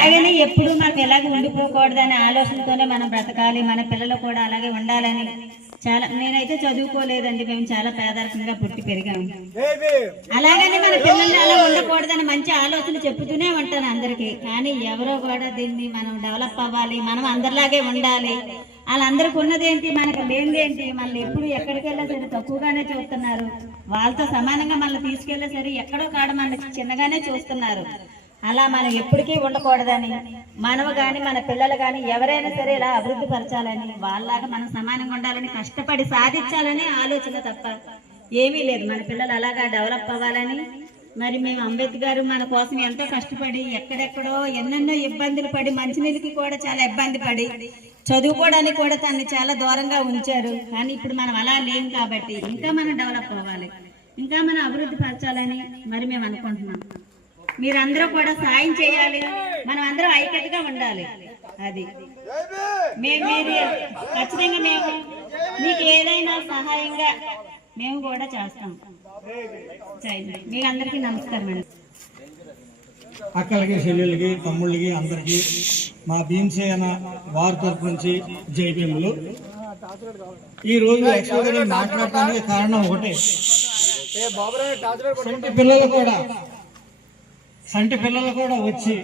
అలాగని ఎప్పుడు మనకు ఎలాగ ఉండిపోకూడదనే ఆలోచనతోనే మనం బ్రతకాలి, మన పిల్లలు కూడా అలాగే ఉండాలని. చాలా నేనైతే చదువుకోలేదండి, మేము చాలా పేదరికంగా పుట్టి పెరిగాము. అలాగని మన పిల్లల్ని అలా ఉండకూడదని మంచి ఆలోచన చెప్తూనే ఉంటాను అందరికీ. కానీ ఎవరో కూడా దీన్ని మనం డెవలప్ అవ్వాలి, మనం అందరిలాగే ఉండాలి. వాళ్ళందరికి ఉన్నది ఏంటి, మనకు లేనిది ఏంటి? మనల్ని ఎప్పుడు ఎక్కడికి వెళ్ళా సరే తక్కువగానే చూస్తున్నారు, వాళ్ళతో సమానంగా మనల్ని తీసుకెళ్ళా సరే ఎక్కడో కాడ మనకి చిన్నగానే చూస్తున్నారు. అలా మనం ఎప్పటికీ ఉండకూడదని, మనము కానీ మన పిల్లలు కానీ ఎవరైనా సరే ఇలా అభివృద్ధి పరచాలని, వాళ్ళలాగా మనం సమానంగా ఉండాలని, కష్టపడి సాధించాలని ఆలోచన తప్ప ఏమీ లేదు. మన పిల్లలు అలాగా డెవలప్ అవ్వాలని. మరి మేము అంబేద్కర్ మన కోసం ఎంతో కష్టపడి ఎక్కడెక్కడో ఎన్నెన్నో ఇబ్బందులు పడి, మంచినీళ్ళకి కూడా చాలా ఇబ్బంది పడి, చదువుకోవడానికి కూడా తనని చాలా దూరంగా ఉంచారు. కానీ ఇప్పుడు మనం అలా లేం కాబట్టి ఇంకా మనం డెవలప్ అవ్వాలి, ఇంకా మనం అభివృద్ధి పరచాలని మరి మేము అనుకుంటున్నాం. మీరందరూ కూడా సాయం చేయాలి, మనం అందరం ఐక్యతగా ఉండాలి. అది మీరు ఖచ్చితంగా మేము మీకు ఏదైనా సహాయంగా మేము కూడా చేస్తాం. మీకు అందరికీ నమస్కారం అండి. అక్కలకి, చెల్లెళ్ళకి, తమ్ముళ్ళకి అందరికీ మా భీమసేన వారి తరపు నుంచి జై భీములు. ఈ రోజు యాక్చువల్గా మాట్లాడటానికి కారణం ఒకటే, సంటి పిల్లలు కూడా వచ్చి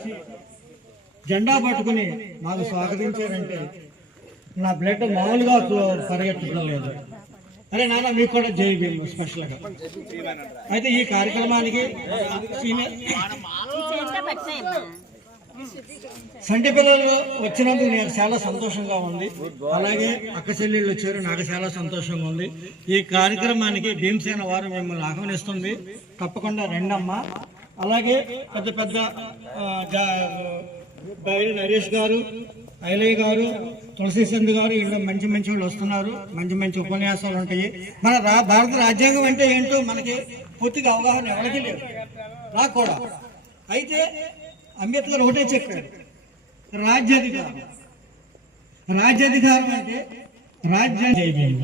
జెండా పట్టుకుని మాకు స్వాగతించారంటే నా బ్లడ్ మామూలుగా పరిగెట్టడం లేదు. అరే నాన్న మీకు కూడా జై భీమ్ స్పెషల్గా. అయితే ఈ కార్యక్రమానికి సంటి పిల్లలు వచ్చినందుకు నాకు చాలా సంతోషంగా ఉంది. అలాగే అక్క చెల్లెళ్ళు వచ్చారు, నాకు చాలా సంతోషంగా ఉంది. ఈ కార్యక్రమానికి భీమసేన వారు మిమ్మల్ని ఆహ్వానిస్తుంది, తప్పకుండా రెండమ్మా. అలాగే పెద్ద పెద్ద బైరి నరేష్ గారు, ఐలయ్య గారు, తులసి చంద్ గారు, ఇంకా మంచి మంచి వాళ్ళు వస్తున్నారు. మంచి మంచి ఉపన్యాసాలు ఉంటాయి. మన భారత రాజ్యాంగం అంటే ఏంటో మనకి పూర్తిగా అవగాహన ఎవరికి లేదు, నాకు కూడా. అయితే అంబేద్కర్ ఒకటే చెప్పాడు, రాజ్యాధికారం. రాజ్యాధికారం అంటే రాజ్యం.